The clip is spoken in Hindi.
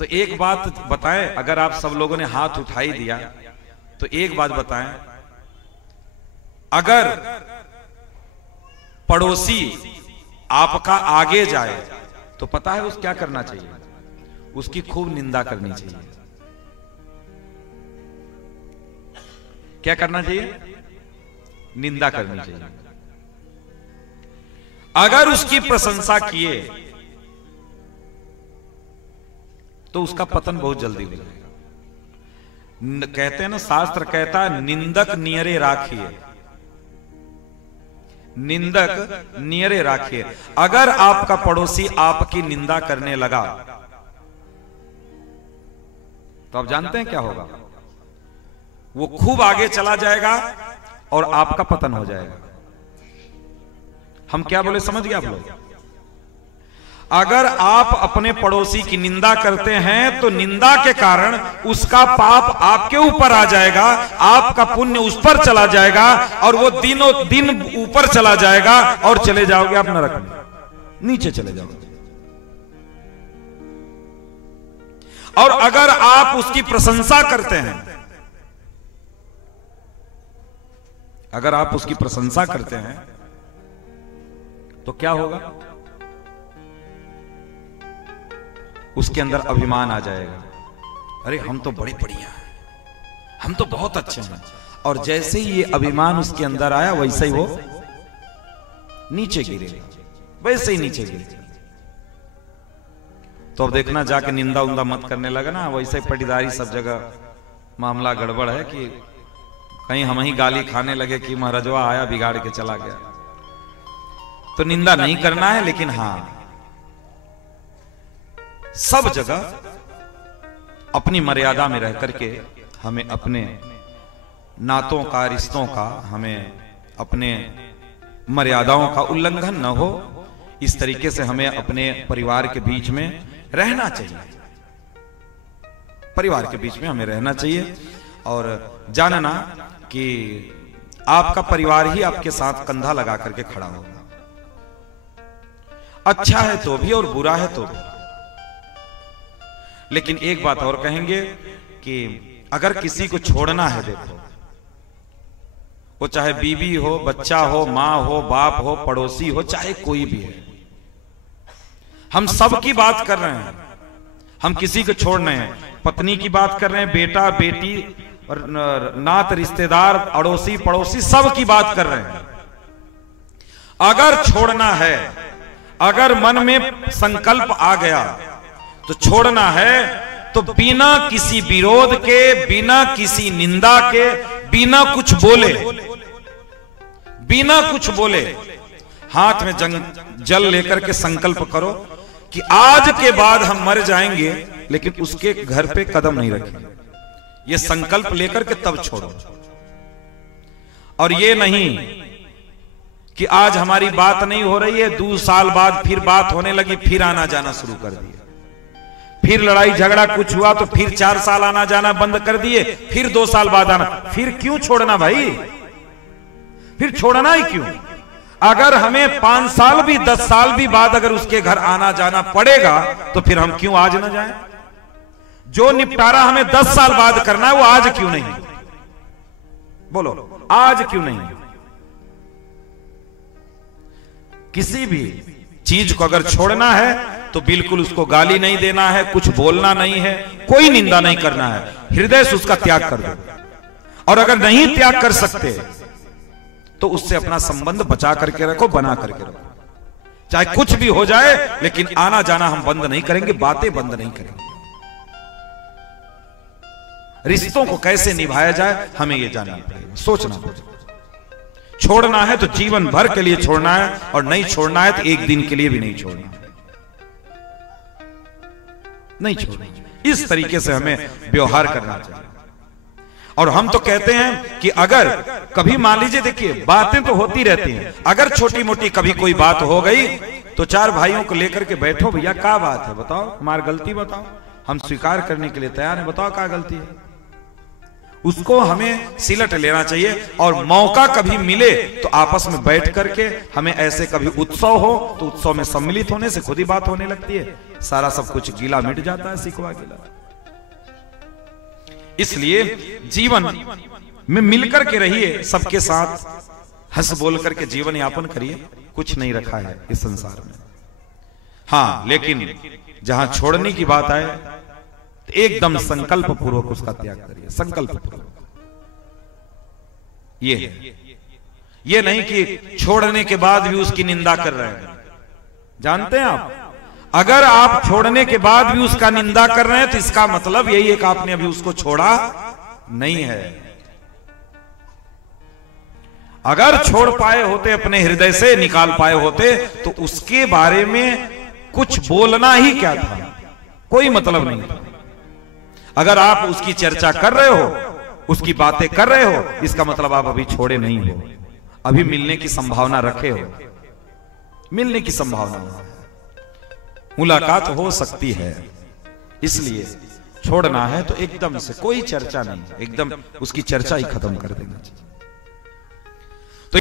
तो एक बात बताएं, अगर आप सब लोगों ने हाथ उठा ही दिया तो एक बात बताएं, अगर पड़ोसी आपका आगे जाए तो पता है उस क्या करना चाहिए? उसकी खूब निंदा करनी चाहिए। क्या करना चाहिए? निंदा करनी चाहिए। अगर उसकी प्रशंसा किए तो उसका पतन बहुत जल्दी हो जाएगा। कहते हैं ना, शास्त्र कहता है निंदक नियरे राखिए, निंदक नियरे राखिए। अगर आपका पड़ोसी आपकी निंदा करने लगा तो आप जानते हैं क्या होगा? वो खूब आगे चला जाएगा और आपका पतन हो जाएगा। हम क्या बोले, समझ गए आप लोग? अगर आप अपने पड़ोसी की निंदा करते हैं तो निंदा के कारण उसका पाप आपके ऊपर आ जाएगा, आपका पुण्य उस पर चला जाएगा और वो दिनों दिन ऊपर चला जाएगा और चले जाओगे आप नरक में, नीचे चले जाओगे। और अगर आप उसकी प्रशंसा करते हैं, अगर आप उसकी प्रशंसा करते हैं तो क्या होगा? उसके अंदर अभिमान आ जाएगा, अरे हम तो बड़े बढ़िया हैं, हम तो बहुत अच्छे हैं। और जैसे ही ये अभिमान उसके अंदर आया वैसे ही वो नीचे गिरेगा, वैसे ही नीचे गिरेगा। तो अब देखना, जाके निंदा उंदा मत करने लगा ना, वैसे पटीदारी सब जगह मामला गड़बड़ है कि कहीं हम ही गाली खाने लगे कि महाराजवा आया बिगाड़ के चला गया। तो निंदा नहीं करना है, लेकिन हां सब जगह अपनी मर्यादा में रह करके हमें अपने नातों का, रिश्तों का, हमें अपने मर्यादाओं का उल्लंघन न हो, इस तरीके से हमें अपने परिवार के बीच में रहना चाहिए। परिवार के बीच में हमें रहना चाहिए और जानना कि आपका परिवार ही आपके साथ कंधा लगा करके खड़ा होगा। अच्छा है तो भी और बुरा है तो भी। लेकिन एक बात और कहेंगे कि अगर किसी को छोड़ना है, देखो वो चाहे बीवी हो, बच्चा हो, मां हो, बाप हो, पड़ोसी हो, चाहे कोई भी है, हम सब की बात कर रहे हैं। हम किसी को छोड़ रहे हैं, पत्नी की बात कर रहे हैं, बेटा बेटी, नात रिश्तेदार, अड़ोसी पड़ोसी, सब की बात कर रहे हैं। अगर छोड़ना है, अगर मन में संकल्प आ गया तो छोड़ना है तो बिना किसी विरोध के, बिना किसी निंदा के, बिना कुछ बोले, बिना कुछ बोले हाथ में जल लेकर के संकल्प करो कि आज के बाद हम मर जाएंगे लेकिन उसके घर पे कदम नहीं रखेंगे। ये संकल्प लेकर के तब छोड़ो। और ये नहीं कि आज हमारी बात नहीं हो रही है, 2 साल बाद फिर बात होने लगी, फिर आना जाना शुरू कर दिए, फिर लड़ाई झगड़ा कुछ हुआ तो फिर 4 साल आना जाना बंद कर दिए, फिर 2 साल बाद आना। फिर क्यों छोड़ना भाई? फिर छोड़ना ही क्यों? अगर हमें 5 साल भी 10 साल भी बाद अगर उसके घर आना जाना पड़ेगा तो फिर हम क्यों आज न जाएं? जो निपटारा हमें 10 साल बाद करना है वो आज क्यों नहीं? बोलो, आज क्यों नहीं? किसी भी चीज को अगर छोड़ना है तो बिल्कुल उसको गाली नहीं देना है, कुछ बोलना नहीं है, कोई निंदा नहीं करना है, हृदय से उसका त्याग कर दो। और अगर नहीं त्याग कर सकते तो उससे अपना संबंध बचा करके रखो, बना करके रखो। चाहे कुछ भी हो जाए लेकिन आना जाना हम बंद नहीं करेंगे, बातें बंद नहीं करेंगे। रिश्तों को कैसे निभाया जाए हमें यह जानना पड़ेगा, सोचना पड़ेगा। छोड़ना है तो जीवन भर के लिए छोड़ना है और नहीं छोड़ना है तो एक दिन के लिए भी नहीं छोड़ना, नहीं छोड़ना। इस तरीके से हमें व्यवहार करना चाहिए। और हम तो कहते हैं कि अगर कभी मान लीजिए, देखिए बातें तो होती रहती हैं, अगर छोटी मोटी कभी कोई बात हो गई तो 4 भाइयों को लेकर के बैठो, भैया क्या बात है, बताओ हमारी गलती बताओ, हम स्वीकार करने के लिए तैयार हैं, बताओ क्या गलती है। उसको हमें सिलट लेना चाहिए और मौका कभी मिले तो आपस में बैठ करके हमें ऐसे कभी उत्सव हो तो उत्सव में सम्मिलित होने से खुद ही बात होने लगती है। सारा सब कुछ गीला मिट जाता है, सिकवा गीला। इसलिए जीवन में मिलकर के रहिए, सबके साथ हंस बोल करके जीवन यापन करिए। कुछ नहीं रखा है इस संसार में। हाँ, लेकिन जहां छोड़ने की बात आए तो एकदम संकल्प पूर्वक उसका त्याग करिए, संकल्प पूर्वक। ये है, ये नहीं कि छोड़ने के बाद भी उसकी निंदा कर रहे हैं। जानते हैं आप, अगर आप छोड़ने के बाद भी उसका निंदा कर रहे हैं तो इसका मतलब यही है कि आपने अभी उसको छोड़ा नहीं है। अगर छोड़ पाए होते, अपने हृदय से निकाल पाए होते, तो उसके बारे में कुछ बोलना ही क्या था, कोई मतलब नहीं था। अगर आप उसकी चर्चा कर रहे हो, उसकी बातें कर रहे हो, इसका मतलब आप अभी छोड़े नहीं हो, अभी मिलने की संभावना रखे हो, मिलने की संभावना है, मुलाकात हो सकती है। इसलिए छोड़ना है तो एकदम से कोई चर्चा नहीं, एकदम उसकी चर्चा ही खत्म कर देना चाहिए। तो